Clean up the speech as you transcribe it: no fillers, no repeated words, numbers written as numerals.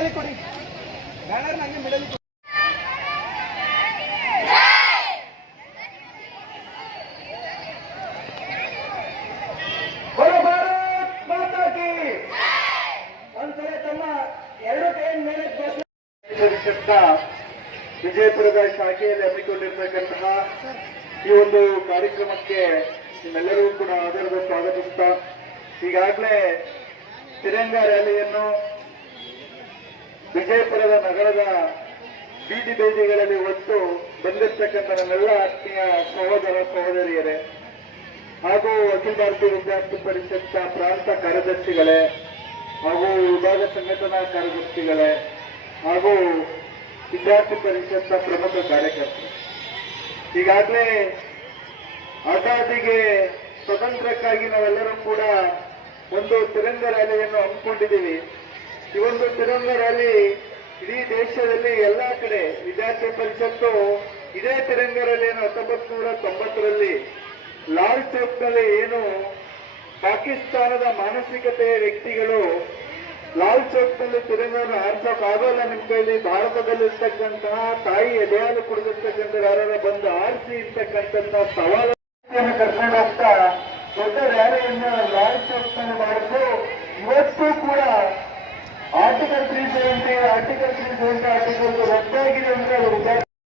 ಮಿಡಲಿ ಕೊಡಿ ಬ್ಯಾನರ್ ನಂಗೆ ಮಿಡಲಿ ಕೊಡಿ. ಒಂದ್ಸಲ ತಮ್ಮ ಎರಡು ಕೈ ಮೇಲೆ ಪರಿಷತ್ನ ವಿಜಯಪುರದ ಶಾಖೆಯಲ್ಲಿ ಹಮ್ಮಿಕೊಂಡಿರ್ತಕ್ಕಂತಹ ಈ ಒಂದು ಕಾರ್ಯಕ್ರಮಕ್ಕೆ ನಿಮ್ಮೆಲ್ಲರಿಗೂ ಕೂಡ ಆಧಾರದ ಸ್ವಾಗತಿಸ್ತಾ, ಈಗಾಗಲೇ ತಿರಂಗ ರ್ಯಾಲಿಯನ್ನು ವಿಜಯಪುರದ ನಗರದ ಬೀದಿ ಬೀದಿಗಳಲ್ಲಿ ಹೊತ್ತು ಬಂದಿರತಕ್ಕಂಥ ನನ್ನೆಲ್ಲ ಆತ್ಮೀಯ ಸಹೋದರ ಸಹೋದರಿಯರೇ ಹಾಗೂ ಅಖಿಲ ಭಾರತೀಯ ವಿದ್ಯಾರ್ಥಿ ಪರಿಷತ್ನ ಪ್ರಾಂತ ಕಾರ್ಯದರ್ಶಿಗಳೇ ಹಾಗೂ ವಿಭಾಗ ಸಂಘಟನಾ ಕಾರ್ಯದರ್ಶಿಗಳೇ ಹಾಗೂ ವಿದ್ಯಾರ್ಥಿ ಪರಿಷತ್ನ ಪ್ರಮುಖ ಕಾರ್ಯಕರ್ತರು, ಈಗಾಗಲೇ ಆಜಾದಿಗೆ ಸ್ವತಂತ್ರಕ್ಕಾಗಿ ನಾವೆಲ್ಲರೂ ಕೂಡ ಒಂದು ತಿರಂಗ ರ್ಯಾಲಿಯನ್ನು ಹಮ್ಮಿಕೊಂಡಿದ್ದೀವಿ. ಈ ಒಂದು ತಿರಂಗ ರ್ಯಾಲಿ ಇಡೀ ದೇಶದಲ್ಲಿ ಎಲ್ಲಾ ಕಡೆ ವಿದ್ಯಾರ್ಥಿ ಪರಿಷತ್ತು ಇದೇ ತಿರಂಗ ರ್ಯಾಲಿಯನ್ನು 1990ರಲ್ಲಿ ಲಾಲ್ ಚೌಕ್ನಲ್ಲಿ ಏನು ಪಾಕಿಸ್ತಾನದ ಮಾನಸಿಕತೆಯ ವ್ಯಕ್ತಿಗಳು ಲಾಲ್ ಚೌಕ್ನಲ್ಲಿ ತಿರಂಗವನ್ನು ಆರಿಸೋಕ್ಕಾಗೋಲ್ಲ, ನಿಮ್ಮ ಕೈಲಿ ಭಾರತದಲ್ಲಿರ್ತಕ್ಕಂತಹ ತಾಯಿ ಎದೆಹಾಲು ಕುಡಿದಿರ್ತಕ್ಕಂಥ ಯಾರು ಬಂದು ಆರಿಸಿ ಇರ್ತಕ್ಕಂಥ ಸವಾಲನ್ನು ಕರ್ಕೊಂಡು ಹೋಗ್ತಾ ದೊಡ್ಡ ರ್ಯಾಲಿಯನ್ನು ಲಾಲ್ ಚೌಕ್ನಲ್ಲಿ ಮಾಡಿದ್ದು. ಇವತ್ತು ಕೂಡ ಆರ್ಟಿಕಲ್ 370 ಆರ್ಟಿಕಲ್ 370 ರದ್ದಾಗಿದೆ ಅಂದ್ರೆ